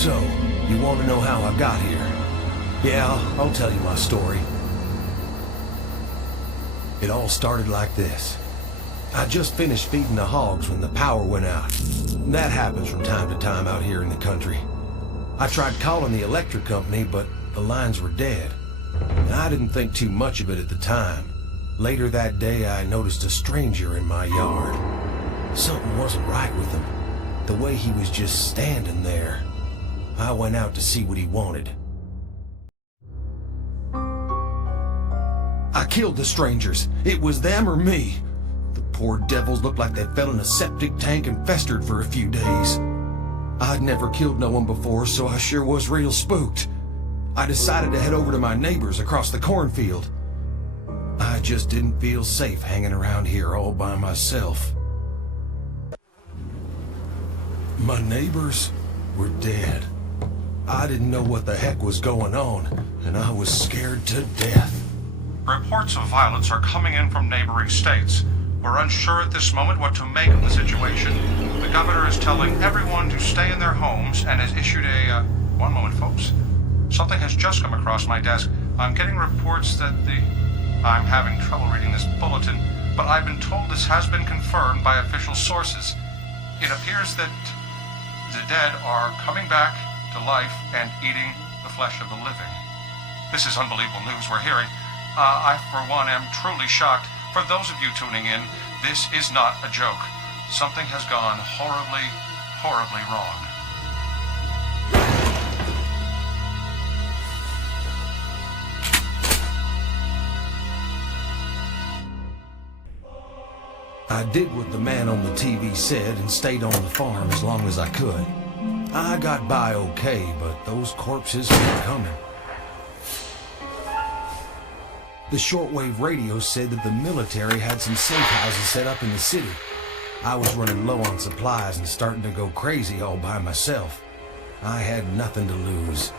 So, you want to know how I got here? Yeah, I'll tell you my story. It all started like this. I just finished feeding the hogs when the power went out. That happens from time to time out here in the country. I tried calling the electric company, but the lines were dead. I didn't think too much of it at the time. Later that day, I noticed a stranger in my yard. Something wasn't right with him. The way he was just standing there. I went out to see what he wanted. I killed the strangers. It was them or me. The poor devils looked like they fell in a septic tank and festered for a few days. I'd never killed no one before, so I sure was real spooked. I decided to head over to my neighbors across the cornfield. I just didn't feel safe hanging around here all by myself. My neighbors were dead. I didn't know what the heck was going on, and I was scared to death. Reports of violence are coming in from neighboring states. We're unsure at this moment what to make of the situation. The governor is telling everyone to stay in their homes and has issued a... One moment, folks. Something has just come across my desk. I'm getting reports that I'm having trouble reading this bulletin, but I've been told this has been confirmed by official sources. It appears that the dead are coming back to life and eating the flesh of the living. This is unbelievable news we're hearing. I, for one, am truly shocked. For those of you tuning in, this is not a joke. Something has gone horribly, horribly wrong. I did what the man on the TV said and stayed on the farm as long as I could. I got by okay, but those corpses kept coming. The shortwave radio said that the military had some safe houses set up in the city. I was running low on supplies and starting to go crazy all by myself. I had nothing to lose.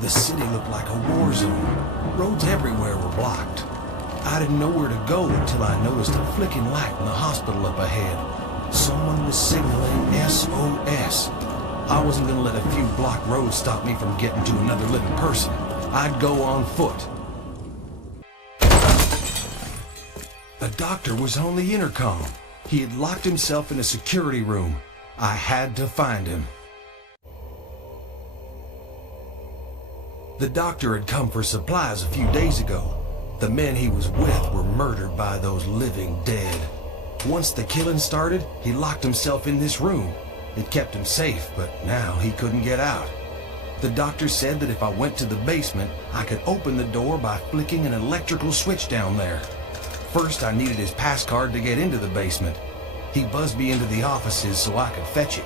The city looked like a war zone. Roads everywhere were blocked. I didn't know where to go until I noticed a flicking light in the hospital up ahead. Someone was signaling SOS. I wasn't going to let a few block roads stop me from getting to another living person. I'd go on foot. A doctor was on the intercom. He had locked himself in a security room. I had to find him. The doctor had come for supplies a few days ago. The men he was with were murdered by those living dead. Once the killing started, he locked himself in this room. It kept him safe, but now he couldn't get out. The doctor said that if I went to the basement, I could open the door by flicking an electrical switch down there. First, I needed his pass card to get into the basement. He buzzed me into the offices so I could fetch it.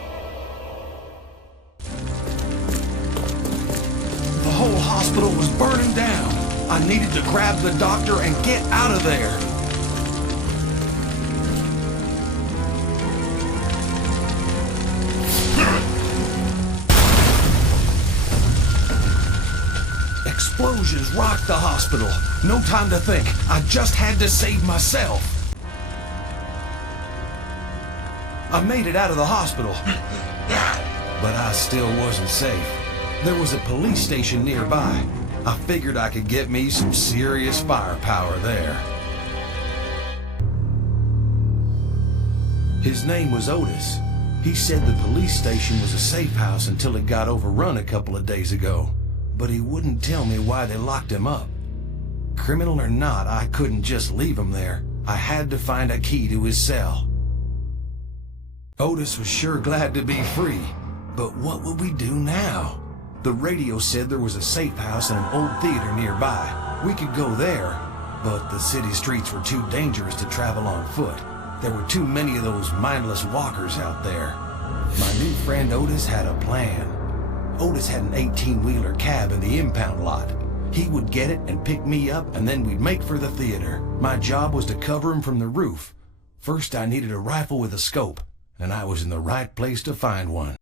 The whole hospital was burning down. I needed to grab the doctor and get out of there. Explosions rocked the hospital. No time to think. I just had to save myself. I made it out of the hospital, but I still wasn't safe. There was a police station nearby. I figured I could get me some serious firepower there. His name was Otis. He said the police station was a safe house until it got overrun a couple of days ago. But he wouldn't tell me why they locked him up. Criminal or not, I couldn't just leave him there. I had to find a key to his cell. Otis was sure glad to be free, but what would we do now? The radio said there was a safe house and an old theater nearby. We could go there, but the city streets were too dangerous to travel on foot. There were too many of those mindless walkers out there. My new friend Otis had a plan. Otis had an 18-wheeler cab in the impound lot. He would get it and pick me up, and then we'd make for the theater. My job was to cover him from the roof. First, I needed a rifle with a scope, and I was in the right place to find one.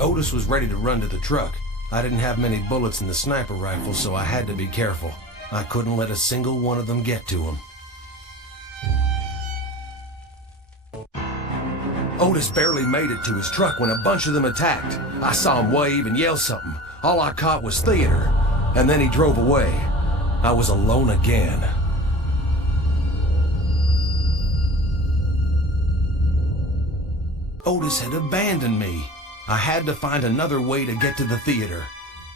Otis was ready to run to the truck. I didn't have many bullets in the sniper rifle, so I had to be careful. I couldn't let a single one of them get to him. Otis barely made it to his truck when a bunch of them attacked. I saw him wave and yell something. All I caught was theater, and then he drove away. I was alone again. Otis had abandoned me. I had to find another way to get to the theater.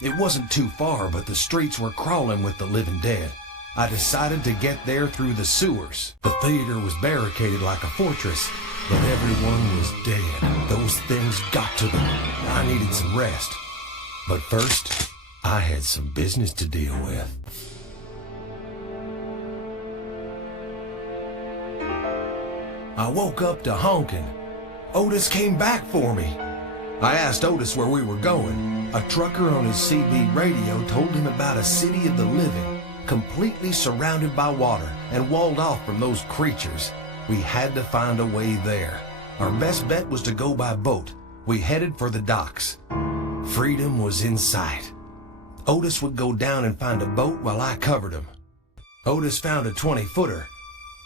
It wasn't too far, but the streets were crawling with the living dead. I decided to get there through the sewers. The theater was barricaded like a fortress, but everyone was dead. Those things got to them. I needed some rest. But first, I had some business to deal with. I woke up to honking. Otis came back for me. I asked Otis where we were going. A trucker on his CB radio told him about a city of the living, completely surrounded by water and walled off from those creatures. We had to find a way there. Our best bet was to go by boat. We headed for the docks. Freedom was in sight. Otis would go down and find a boat while I covered him. Otis found a 20-footer.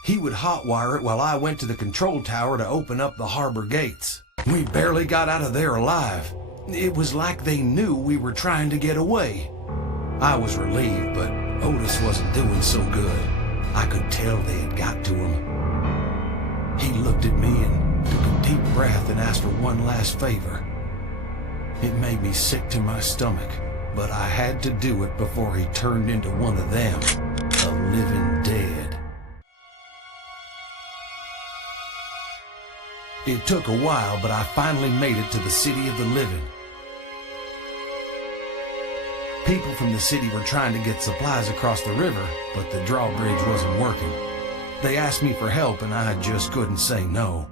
He would hotwire it while I went to the control tower to open up the harbor gates. We barely got out of there alive. It was like they knew we were trying to get away. I was relieved, but Otis wasn't doing so good. I could tell they had got to him. He looked at me and took a deep breath and asked for one last favor. It made me sick to my stomach, but I had to do it before he turned into one of them, a living dead. It took a while, but I finally made it to the city of the living. People from the city were trying to get supplies across the river, but the drawbridge wasn't working. They asked me for help, and I just couldn't say no.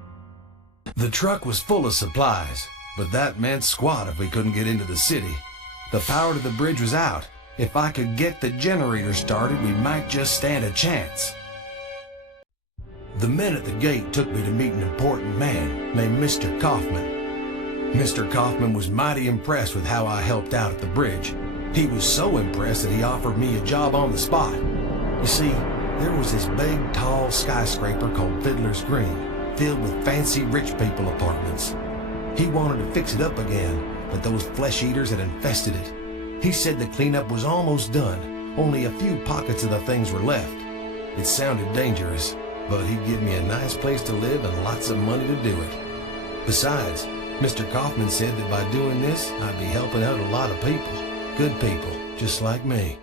The truck was full of supplies, but that meant squat if we couldn't get into the city. The power to the bridge was out. If I could get the generator started, we might just stand a chance. The men at the gate took me to meet an important man named Mr. Kaufman. Mr. Kaufman was mighty impressed with how I helped out at the bridge. He was so impressed that he offered me a job on the spot. You see, there was this big, tall skyscraper called Fiddler's Green, filled with fancy rich people apartments. He wanted to fix it up again, but those flesh eaters had infested it. He said the cleanup was almost done. Only a few pockets of the things were left. It sounded dangerous, but he'd give me a nice place to live and lots of money to do it. Besides, Mr. Kaufman said that by doing this, I'd be helping out a lot of people. Good people, just like me.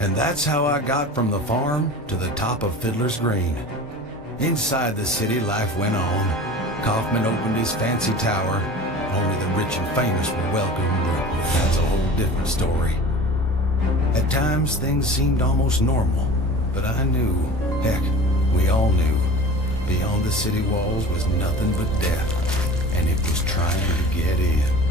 And that's how I got from the farm to the top of Fiddler's Green. Inside the city, life went on. Kaufman opened his fancy tower. Only the rich and famous were welcome, but that's a whole different story. At times, things seemed almost normal, but I knew, heck, we all knew, beyond the city walls was nothing but death, and it was trying to get in.